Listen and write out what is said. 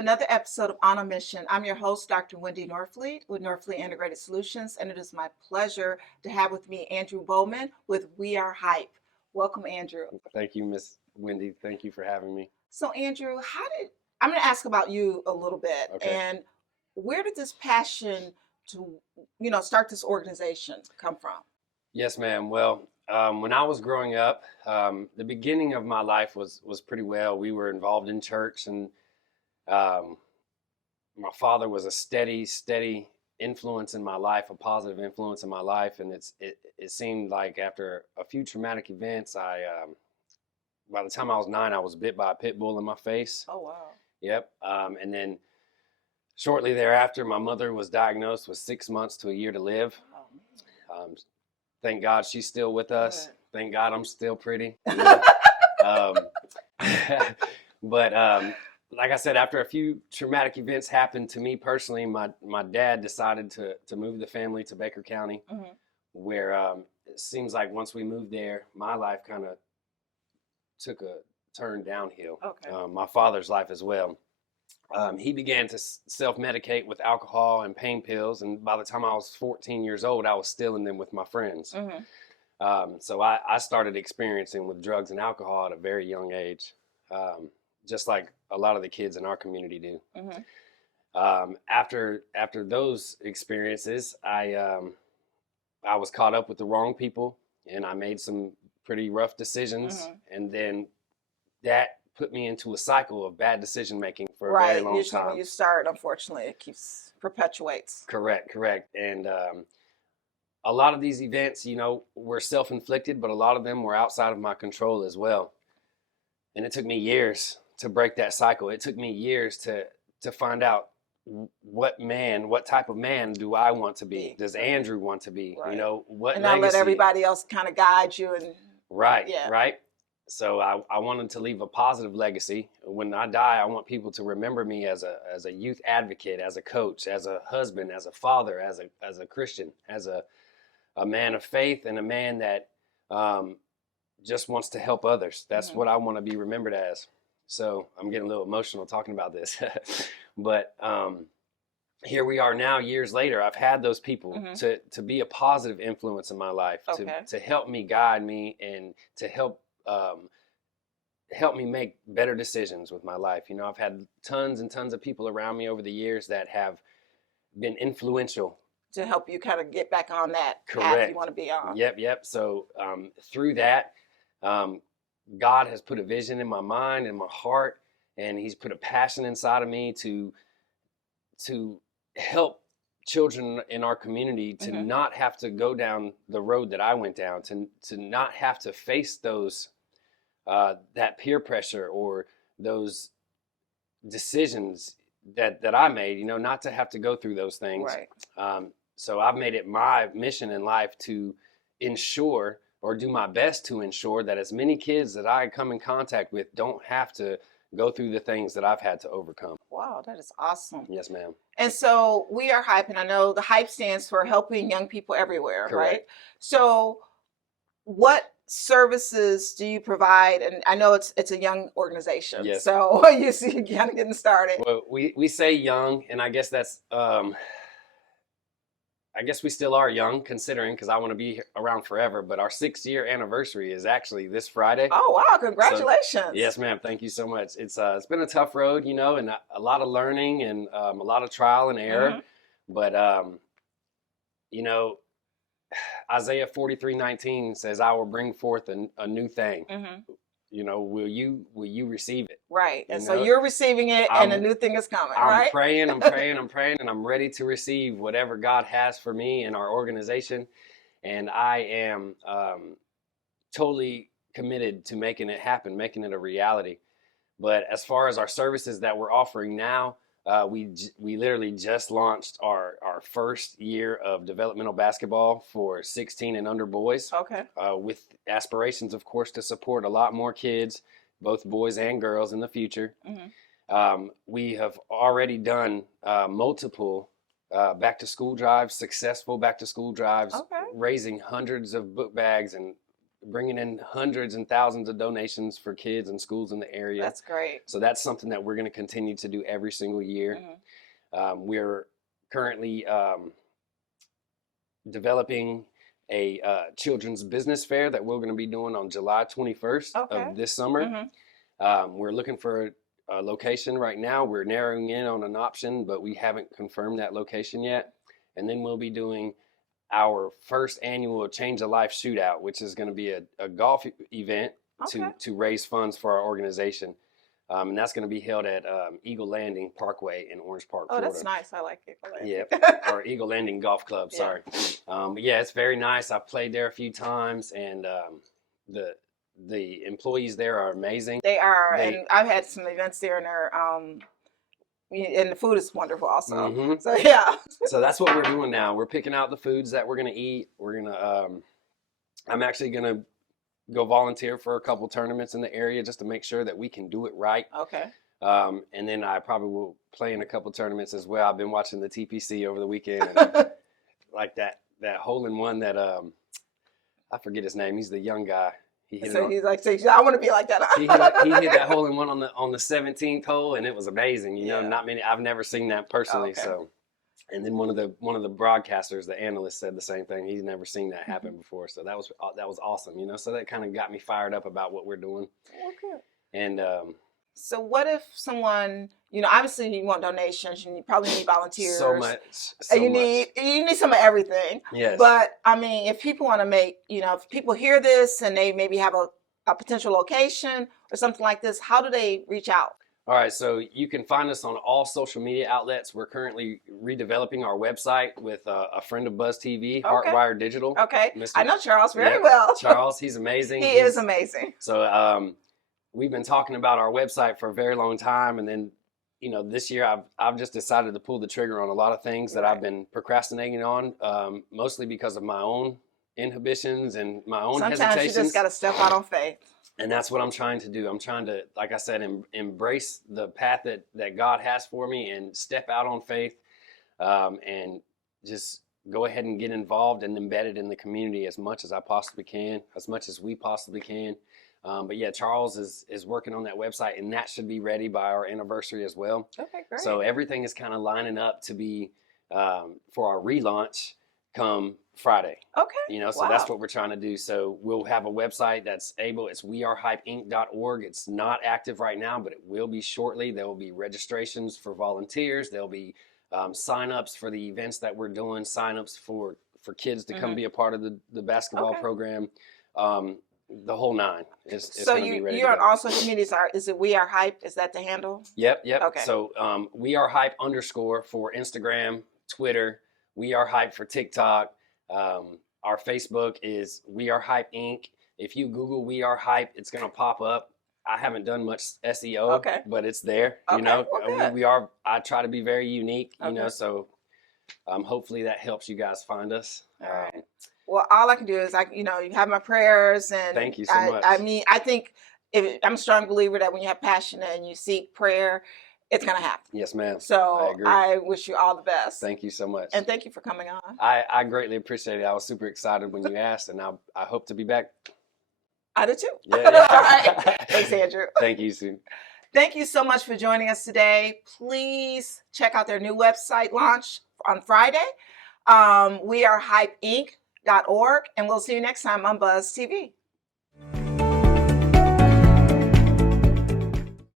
another episode of On a Mission. I'm your host, Dr. Wendy Norfleet with Norfleet Integrated Solutions, and it is my pleasure to have with me Andrew Bowman with We Are H.Y.P.E. Welcome, Andrew. Thank you, Miss Wendy. Thank you for having me. So, Andrew, I'm going to ask about you a little bit, Okay. and where did this passion to, start this organization come from? Yes, ma'am. Well, when I was growing up, the beginning of my life was pretty well. We were involved in church, and my father was a steady influence in my life, a positive influence in my life. And it seemed like after a few traumatic events, by the time I was 9, I was bit by a pit bull in my face. Oh, wow. Yep. And then shortly thereafter, my mother was diagnosed with 6 months to a year to live. Thank God she's still with us. Good. Thank God I'm still pretty. But like I said, after a few traumatic events happened to me personally, my dad decided to move the family to Baker County, where it seems like once we moved there, my life kind of took a turn downhill. Okay. My father's life as well. He began to self-medicate with alcohol and pain pills, and by the time I was 14 years old, I was stealing them with my friends. So I started experiencing with drugs and alcohol at a very young age, just like a lot of the kids in our community do. After those experiences, I was caught up with the wrong people, and I made some pretty rough decisions, and then that put me into a cycle of bad decision making for a very long Usually time. when you start, unfortunately, it perpetuates. Correct. And a lot of these events, were self-inflicted, but a lot of them were outside of my control as well. And it took me years to break that cycle. It took me years to find out what type of man do I want to be? Does Andrew want to be? Right. What and not legacy? let everybody else kind of guide you. And Right. So I wanted to leave a positive legacy. When I die, I want people to remember me as a youth advocate, as a coach, as a husband, as a father, as a Christian, as a man of faith, and a man that just wants to help others. That's what I want to be remembered as. So I'm getting a little emotional talking about this, but here we are now, years later. I've had those people to be a positive influence in my life, to help me, guide me, and to help me make better decisions with my life. I've had tons and tons of people around me over the years that have been influential to help you kind of get back on that Correct. path you want to be on. Yep. So through that, God has put a vision in my mind and my heart, and He's put a passion inside of me to help children in our community to not have to go down the road that I went down, to not have to face those that peer pressure or those decisions that I made, not to have to go through those things. Right. So I've made it my mission in life to ensure, or do my best to ensure, that as many kids that I come in contact with don't have to go through the things that I've had to overcome. Wow, that is awesome. Yes, ma'am. And so We Are H.Y.P.E, and I know the H.Y.P.E stands for helping young people everywhere, Correct. Right? So what services do you provide? And I know it's a young organization. Yes. So you see, you're kind of getting started. Well, we say young, and I guess that's I guess we still are young, considering, because I want to be around forever. But our 6-year anniversary is actually this Friday. Oh, wow. Congratulations. So, yes, ma'am. Thank you so much. It's been a tough road, and a lot of learning and a lot of trial and error. But, Isaiah 43:19 says, I will bring forth a new thing. Will you receive it? Right. And so you're receiving it, and a new thing is coming, right? I'm praying, and I'm ready to receive whatever God has for me and our organization. And I am totally committed to making it happen, making it a reality. But as far as our services that we're offering now, we literally just launched our first year of developmental basketball for 16 and under boys. Okay. With aspirations, of course, to support a lot more kids, both boys and girls, in the future. We have already done multiple back to school drives, successful back to school drives, raising hundreds of book bags and bringing in hundreds and thousands of donations for kids and schools in the area. That's great. So that's something that we're going to continue to do every single year. We're currently developing a children's business fair that we're going to be doing on July 21st of this summer. We're looking for a location right now. We're narrowing in on an option, but we haven't confirmed that location yet. And then we'll be doing our first annual Change a Life Shootout, which is going to be a golf event to raise funds for our organization. And that's going to be held at Eagle Landing Parkway in Orange Park, Florida. Oh, that's nice. I like Eagle Landing. Yeah, or Eagle Landing Golf Club, sorry. But yeah, it's very nice. I've played there a few times, and the employees there are amazing. They are, and I've had some events there, and and the food is wonderful also. So yeah. So that's what we're doing now. We're picking out the foods that we're gonna eat. We're gonna. I'm actually gonna go volunteer for a couple tournaments in the area just to make sure that we can do it right. Okay. And then I probably will play in a couple tournaments as well. I've been watching the TPC over the weekend, and like that hole in one that I forget his name. He's the young guy. He's like, I want to be like that. he hit that hole in one on the 17th hole, and it was amazing. You know, not many. I've never seen that personally. So, and then one of the broadcasters, the analyst, said the same thing. He's never seen that happen before. So that was awesome. You know, so that kind of got me fired up about what we're doing. Okay. And so what if someone, you know, obviously you want donations, you probably need volunteers. So much. You need some of everything. Yes. But I mean, if people want to make, you know, if people hear this and they maybe have a potential location or something like this, how do they reach out? All right, so you can find us on all social media outlets. We're currently redeveloping our website with a friend of Buzz TV, Heartwire Digital. Okay. I know Charles very well. Charles, he's amazing. He is amazing. So we've been talking about our website for a very long time, and then, you know, this year I've just decided to pull the trigger on a lot of things that I've been procrastinating on, mostly because of my own inhibitions and my own hesitations. Sometimes you just got to step out on faith. And that's what I'm trying to do. I'm trying to, like I said, embrace the path that God has for me and step out on faith, and just go ahead and get involved and embedded in the community as much as I possibly can, as much as we possibly can. But yeah, Charles is working on that website, and that should be ready by our anniversary as well. Okay, great. So everything is kind of lining up to be for our relaunch come Friday. Okay. You know, so that's what we're trying to do. So we'll have a website that's able. It's wearehipeinc.org. It's not active right now, but it will be shortly. There will be registrations for volunteers. There'll be sign-ups for the events that we're doing, sign-ups for kids to come be a part of the basketball program. The whole nine is so you're on all social medias. Is it We Are H.Y.P.E? Is that the handle? Yep. Okay. So We Are H.Y.P.E_ for Instagram, Twitter. We Are H.Y.P.E for TikTok. Our Facebook is We Are H.Y.P.E Inc. If you Google We Are H.Y.P.E, it's gonna pop up. I haven't done much SEO, but it's there. You know, I try to be very unique. You know, so hopefully that helps you guys find us. All right. Well, all I can do is, you have my prayers, and thank you so much. I mean, I think I'm a strong believer that when you have passion and you seek prayer, it's going to happen. Yes, ma'am. So I wish you all the best. Thank you so much. And thank you for coming on. I greatly appreciate it. I was super excited when you asked, and I hope to be back. I do too. Yeah. All right. Thanks, Andrew. Thank you, Sue. Thank you so much for joining us today. Please check out their new website launch on Friday. We are H.Y.P.E Inc.org, and we'll see you next time on Buzz TV.